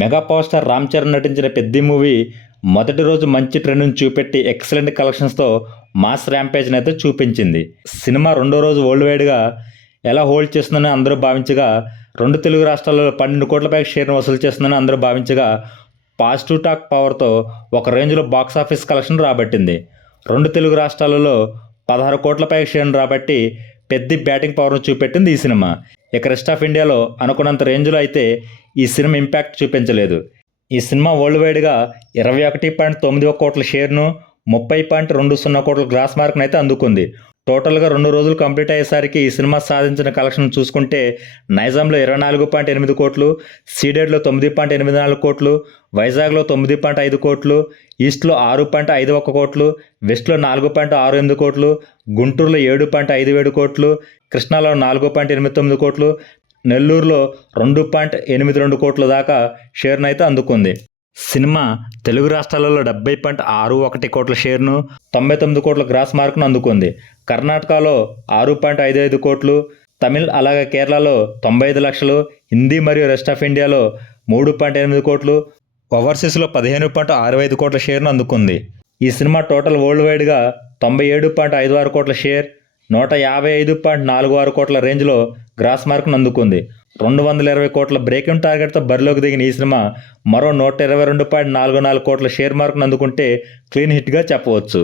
Mega power star Ram Charan నటించిన Peddi movie మొదటి రోజు మంచి ట్రెండ్ని చూపెట్టి ఎక్సలెంట్ కలెక్షన్స్తో మాస్ ర్యాంపేజ్ని అయితే చూపించింది. సినిమా రెండో రోజు వరల్డ్ వైడ్గా ఎలా హోల్డ్ చేస్తుందని అందరూ భావించగా, రెండు తెలుగు రాష్ట్రాల్లో 12 కోట్ల పైగా షేర్ను వసూలు చేస్తుందని అందరూ భావించగా, పాజిటివ్ టాక్ పవర్తో ఒక రేంజ్లో బాక్సాఫీస్ కలెక్షన్ రాబట్టింది. రెండు తెలుగు రాష్ట్రాలలో 16 కోట్ల పైగా షేర్ను రాబట్టి పెద్ద బ్యాటింగ్ పవర్ను చూపెట్టింది ఈ సినిమా. ఇక రెస్ట్ ఆఫ్ ఇండియాలో అనుకున్నంత రేంజ్లో అయితే ఈ సినిమా ఇంపాక్ట్ చూపించలేదు. ఈ సినిమా వరల్డ్ వైడ్గా 21.91 కోట్ల షేర్ను, 30.20 కోట్ల గ్రాస్ మార్క్ను అయితే అందుకుంది. టోటల్గా 2 రోజులు కంప్లీట్ అయ్యేసరికి ఈ సినిమా సాధించిన కలెక్షన్ చూసుకుంటే నైజాంలో 24.8 కోట్లు, సీడెడ్లో 9.84 కోట్లు, వైజాగ్లో 9.5 కోట్లు, ఈస్ట్లో 6.51 కోట్లు, వెస్ట్లో 4.68 కోట్లు, గుంటూరులో 7.57 కోట్లు, కృష్ణాలో 4.89 కోట్లు, నెల్లూరులో 2.82 కోట్ల దాకా షేర్ను అయితే అందుకుంది. సినిమా తెలుగు రాష్ట్రాలలో 70.61 కోట్ల షేర్ను, 99 కోట్ల గ్రాస్ మార్క్ను అందుకుంది. కర్ణాటకలో 6.55 కోట్లు, తమిళ్ అలాగే కేరళలో 95 లక్షలు, హిందీ మరియు రెస్ట్ ఆఫ్ ఇండియాలో 3.8 కోట్లు, ఓవర్సీస్లో 15.65 కోట్ల షేర్ను అందుకుంది. ఈ సినిమా టోటల్ వరల్డ్ వైడ్గా 97.56 కోట్ల షేర్, 155.46 కోట్ల రేంజ్లో గ్రాస్ మార్క్ను అందుకుంది. 220 కోట్ల బ్రేకింగ్ టార్గెట్తో బరిలోకి దిగిన ఈ సినిమా మరో 122.44 కోట్ల షేర్ మార్క్ను అందుకుంటే క్లీన్ హిట్గా చెప్పవచ్చు.